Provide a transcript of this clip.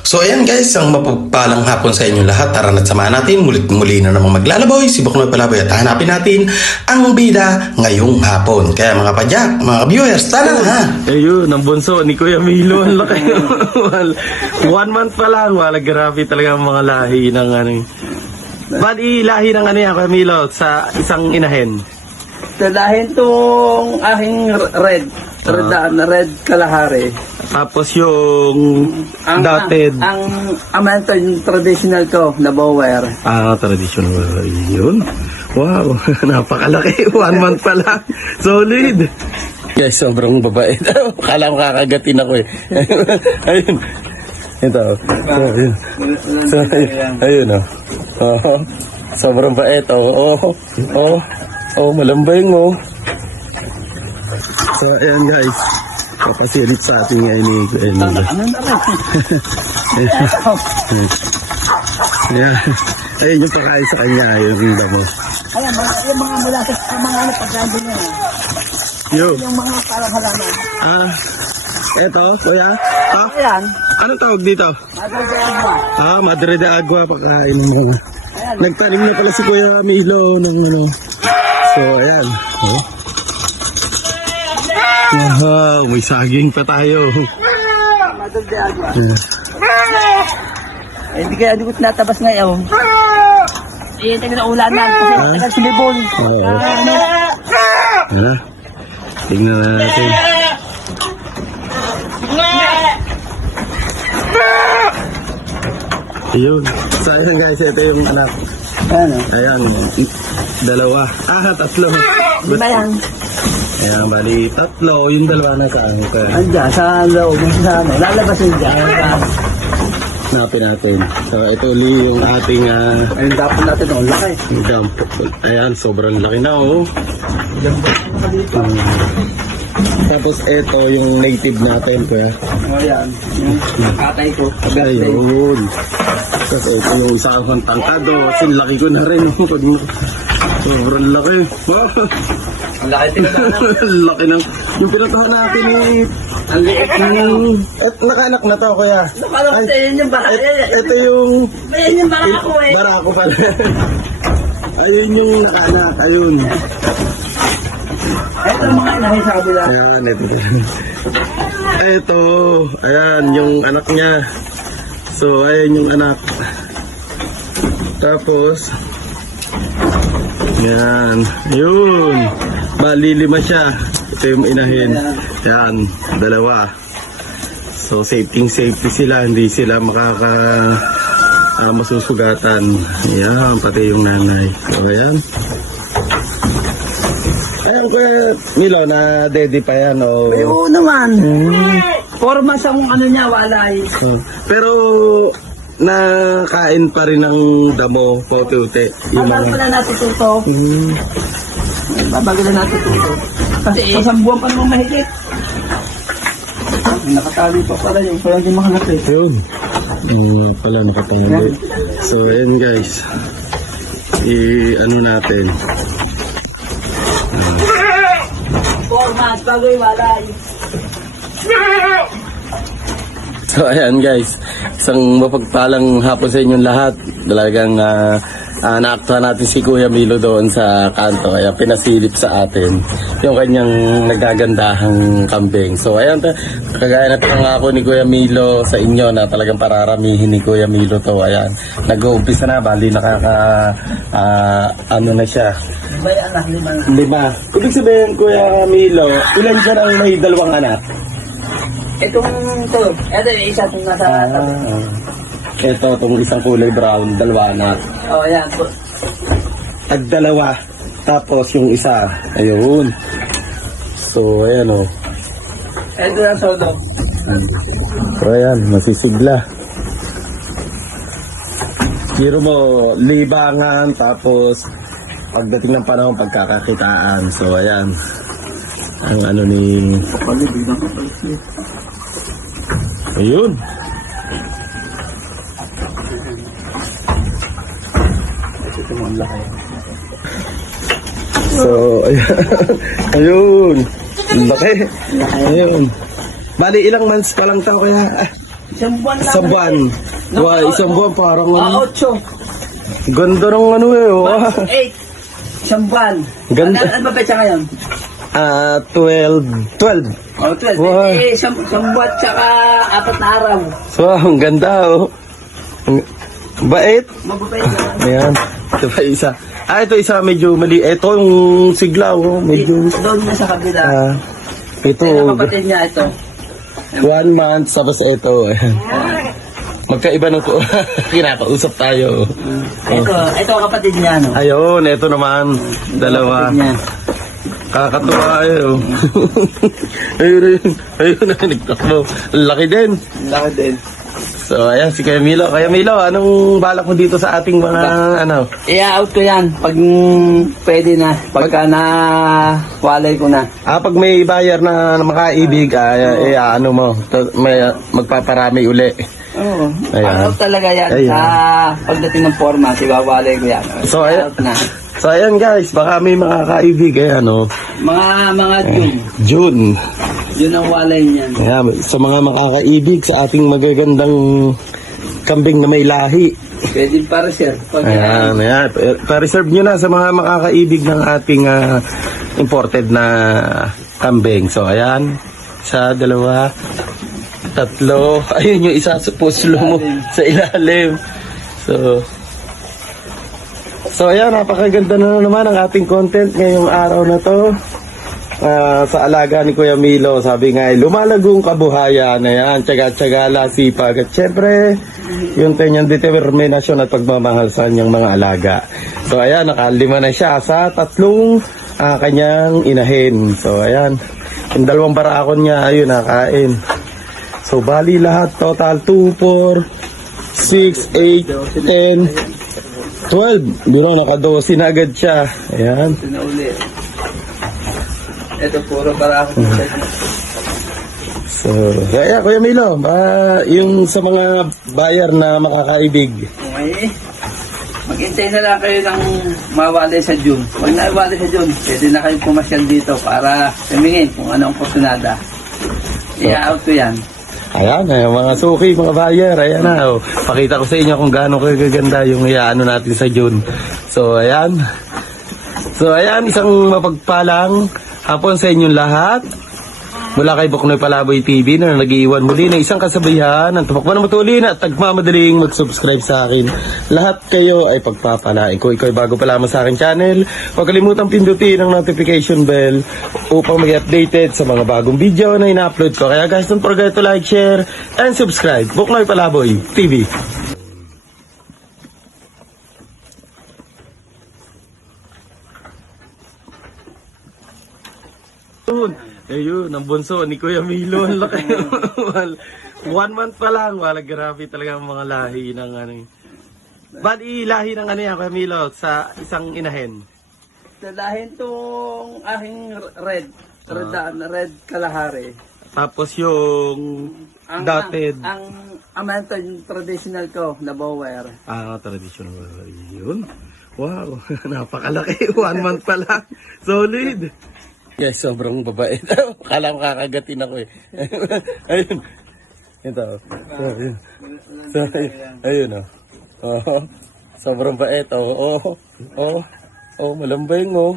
So ayan guys, ang mapagpalang hapon sa inyo lahat. Tara na't samahan natin, muli na namang maglalaboy, si Buknoy Palaboy, at hanapin natin ang bida ngayong hapon. Kaya mga padyak, mga viewers, tara na ha! Ayun, ang bunso ni Kuya Milo, ang laki. 1 month pa lang, wala, grabe talaga ang mga lahi ng ano. Bali, lahi ng ano yan, Kuya Milo, sa isang inahin. Dadahin tong aking red Kalahari. Tapos yung dotted. Ang amanto yung traditional ko na bower. Traditional. Yun. Wow, napakalaki. 1 month pa lang. Solid. Guys, sobrang babae. Kala ko kakagatin ako eh. Ayun. Ito. Ayun oh. Sobrang bait. Malambing oh. So, ayan guys. Papasilit sa ating ngayon ni Kuya. Ayan. Ayun yung pakain sa kanya. Yung damo. Ayan, yung mga mulakas, yung mga pagkando niya. Yung mga parang halaman. Eto, Kuya. Ayan. Ano tawag dito? Madre de Agua. Madre de Agua. Pakain ng mga. Nagtanim na pala si Kuya Milo ng ano. So, ayan. Wow, may saging pa tayo. Madre de Agua. Hindi kaya hindi ko tinatabas ngayon. Tayo na ulanan kasi tagal sumibol. Ano? Tingnan na natin. Ayun. So, ayan guys, ito yung anak. Ano? Ayan, 2. 3. Lima yan. Ayan, bali 3. Yung 2 na saan? Andiyan, sa loob. Sa ano. Lalabas yun dyan. Hanapin natin. So, ito ulit yung ating Ayun, dapat natin ang laki. dump. Ayan, sobrang laki na oh. Tapos ito yung native natin, kuya. Ayan. Yung katay ko. Ayun. Tapos ito yung isa akong tangkado. Kasi laki ko na rin. Oh. Sobrang laki. Wow. Ang laki tinatahan. Laki ng... Yung pinatahan natin eh. Ang liit Nakaanak na to, kuya. Parang kasi yun yung baka. Ito yung... Ayan yung baka ko eh. Barako pala. Ayun yung nakaanak. Ayun. Ito ang mga inahin sa kabila. Ayan, ito. Ito. Ayan, yung anak niya. So, ayan yung anak. Tapos, yan. Yun. Bali 5 siya. Ito yung inahin. Yan, 2. So, safety sila. Hindi sila masusugatan. Yan, pati yung nanay. So, ayan. Ayan, Kuya Milo, na daddy pa yan o... Oo naman. 4 months ang ano niya, walay. Pero, nakain pa rin ng damo, pote-ute. Babago na natututo. Babago na natututo. Kasi isang buwan pa naman mahigit. Nakatali pa pala yung kaya hindi makalaki. Yun. Pala nakapangali. So, ayan guys. Ano natin. 4 months bago yung walay. So ayan guys, isang mapagpalang hapon sa inyong lahat. Talagang naakta natin si Kuya Milo doon sa kanto, kaya pinasilip sa atin yung kanyang nagagandahang kambing. So ayan, kagaya na pangako ni Kuya Milo sa inyo na talagang pararamihin ni Kuya Milo to. Ayan, nag-uumpisa na, bali ano na siya. 5. Ibig sabihin, Kuya Milo, ilan dyan ang may 2 anak? Ito yung isa itong nasa tabi. Itong isang kulay brown, 2 anak. Oh, yan. Tag 2. Tapos yung isa, ayun. So, ayan o. Ito yung solo. So, ayan, masisigla. Hiro mo, libangan, tapos pagdating ng panahon, pagkakakitaan. So, ayan. Ang ano ni... Ayun. So, ayan. Ayun. Laki. Ayun. Bali, ilang months pa lang tao kaya? Isang buwan lang. Isang buwan. Wow, isang buwan parang Ah, 8. ganda ng ano eh. Oh. 8. Isang buwan. Ganda. Ano ba petsa ngayon? 12. 12. Oh, 12. Wow. Isang buwan tsaka 4 na araw. So, ang ganda oh. Bait. Mababait na. Ayan. Ito pa isa. Ito isa medyo mali. Ito yung sigla oh. Medyo. Doon na sa kabila. Ito. Ito kapatid niya ito. 1 month. Tapos ito. Ayan. Magkaiba ng to. Kinakausap tayo. Ito kapatid niya, no? Ayun. Ito naman. Dalawa. Kapatid niya. Kakatuwa ayo. Ayun. Ayun na nagtakbo. Laki din. Laki din. So, ayan, si Kuya Milo. Kuya Milo, anong balak mo dito sa ating mga, ano? I-out ko yan pag pwede na. Pagka na walay ko na. Pag may buyer na makaibig, ano mo, may, magpaparami uli. Oo. Ayan. Out talaga yan. Ayan. Sa pagdating ng forma, walay ko yan. So, ayan. Out na. So, ayan guys, baka may makakaibig, ano, Mga June. June. Yun ang walay niyan. Ayan, sa mga makakaibig sa ating magagandang kambing na may lahi. Pwede para sir. Pag Ayan, ayan. Pa-reserve nyo na sa mga makakaibig ng ating imported na kambing. So, ayan. Isa, dalawa, tatlo. Ayun yung isa sa puslo mo sa ilalim. So, ayan. Napakaganda na naman ang ating content ngayong araw na to. Sa alaga ni Kuya Milo, sabi nga lumalagong kabuhayan, ayan, tsaga-tsagala, sipag, at syempre yung kanyang determinasyon at pagmamahal sa kanyang mga alaga. So ayan, nakalima na siya sa 3 kanyang inahin. So ayan, yung 2 barakon niya, ayun, nakain. So bali lahat, total 2, 4, 6, 8, 10, 12. Yun, naka-12 na agad siya. Ayan. Sinauli. Ito puro para ako. So, kaya Kuya Milo, yung sa mga buyer na makakaibig. Okay. Maghintay na lang kayo ng mawalay sa June. Pag nawalay sa June, pwede na kayong pumasyal dito para tumingin kung ano ang porsyonada. I-out ko yan. Ayan, mga suki, mga buyer, ayan na. Oh. Pakita ko sa inyo kung gaano kagaganda yung iaano natin sa June. So, ayan. So, ayan, isang mapagpalang hapon sa inyong lahat. Mula kay Buknoy Palaboy TV na nag-iwan muli ng isang kasabihan ng tumakbo na matulin at tagmamadaling mag-subscribe sa akin. Lahat kayo ay pagpapalain. Kung ikaw ay bago pa lamang sa akin channel, huwag kalimutang pindutin ang notification bell upang mag updated sa mga bagong video na ina-upload ko. Kaya guys, don't forget to like, share, and subscribe. Buknoy Palaboy TV. Ayun, ang bunso ni Kuya Milo, ang laki. 1 month pa lang, wala, grabe talaga ang mga lahi ng ano. Bali, lahi ng ano yan, Kuya Milo, sa isang inahin. Dalahin tong aking red. Red Kalahari. Tapos yung dotted. Ang amento, yung traditional ko, na bower. Traditional. Yun. Wow, napakalaki. 1 month pa lang. Solid. Guys, sobrang babait. Kala ko kakagatin ako eh. Ayun. Ito. So, ayun oh. Sobrang bait. Oh, malambing oh.